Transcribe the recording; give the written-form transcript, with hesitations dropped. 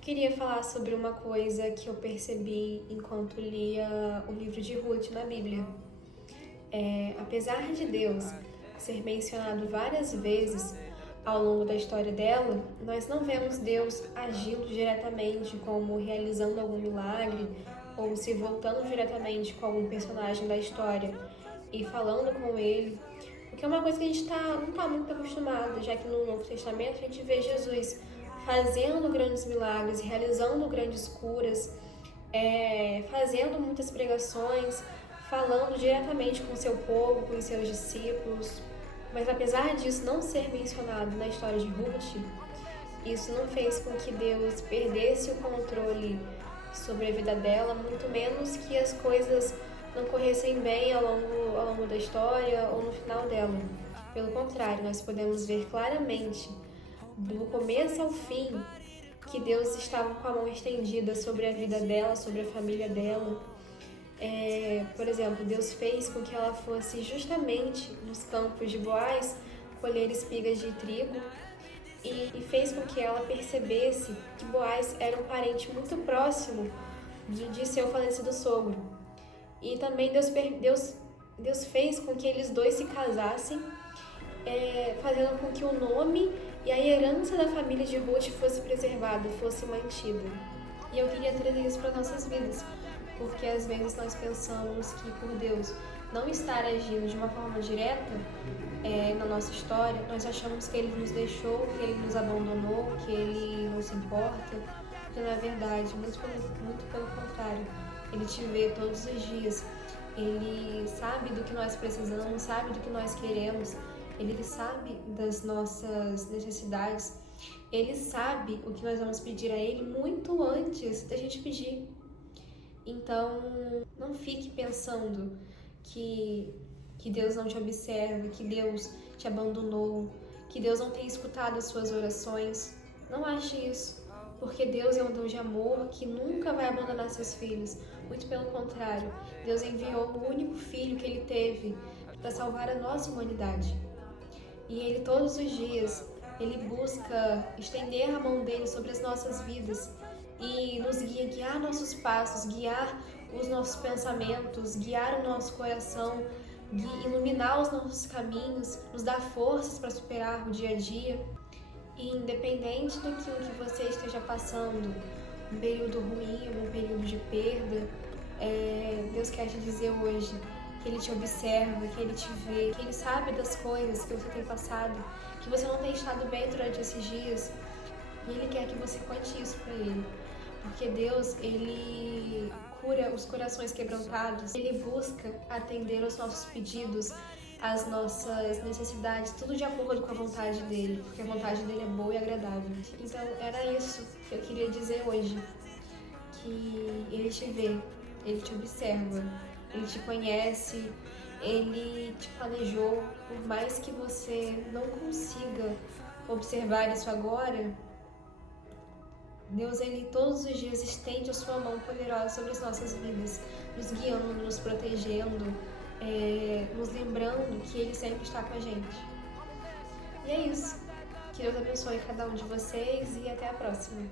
Queria falar sobre uma coisa que eu percebi enquanto lia o livro de Ruth na Bíblia. Apesar de Deus ser mencionado várias vezes ao longo da história dela, nós não vemos Deus agindo diretamente, como realizando algum milagre ou se voltando diretamente com algum personagem da história e falando com ele, porque é uma coisa que a gente não está muito acostumado, já que no Novo Testamento a gente vê Jesus fazendo grandes milagres, realizando grandes curas, fazendo muitas pregações, falando diretamente com o seu povo, com os seus discípulos. Mas apesar disso não ser mencionado na história de Ruth, isso não fez com que Deus perdesse o controle sobre a vida dela, muito menos que as coisas não corressem bem ao longo da história ou no final dela. Pelo contrário, nós podemos ver claramente, do começo ao fim, que Deus estava com a mão estendida sobre a vida dela, sobre a família dela. Por exemplo, Deus fez com que ela fosse justamente nos campos de Boaz colher espigas de trigo e fez com que ela percebesse que Boaz era um parente muito próximo de seu falecido sogro. E também Deus fez com que eles dois se casassem, fazendo com que o nome e a herança da família de Ruth fosse preservada, fosse mantida. E eu queria trazer isso para nossas vidas, porque às vezes nós pensamos que por Deus não estar agindo de uma forma direta na nossa história, nós achamos que Ele nos deixou, que Ele nos abandonou, que Ele não se importa, porque na verdade, muito pelo contrário, Ele te vê todos os dias, Ele sabe do que nós precisamos, sabe do que nós queremos, Ele sabe das nossas necessidades, Ele sabe o que nós vamos pedir a Ele muito antes da gente pedir. Então, não fique pensando que Deus não te observa, que Deus te abandonou, que Deus não tem escutado as suas orações. Não ache isso, porque Deus é um Deus de amor que nunca vai abandonar seus filhos. Muito pelo contrário, Deus enviou o único filho que Ele teve para salvar a nossa humanidade. E Ele todos os dias, Ele busca estender a mão dele sobre as nossas vidas e nos guiar nossos passos, guiar os nossos pensamentos, guiar o nosso coração, iluminar os nossos caminhos, nos dar forças para superar o dia a dia. E independente do que você esteja passando, um período ruim, um período de perda, Deus quer te dizer hoje que Ele te observa, que Ele te vê, que Ele sabe das coisas que você tem passado, que você não tem estado bem durante esses dias, e Ele quer que você conte isso para Ele. Porque Deus, Ele cura os corações quebrantados, Ele busca atender aos nossos pedidos, às nossas necessidades, tudo de acordo com a vontade dEle, porque a vontade dEle é boa e agradável. Então, era isso que eu queria dizer hoje, que Ele te vê, Ele te observa, Ele te conhece, Ele te planejou, por mais que você não consiga observar isso agora, Deus, Ele todos os dias estende a sua mão poderosa sobre as nossas vidas, nos guiando, nos protegendo, nos lembrando que Ele sempre está com a gente. E é isso. Que Deus abençoe cada um de vocês e até a próxima.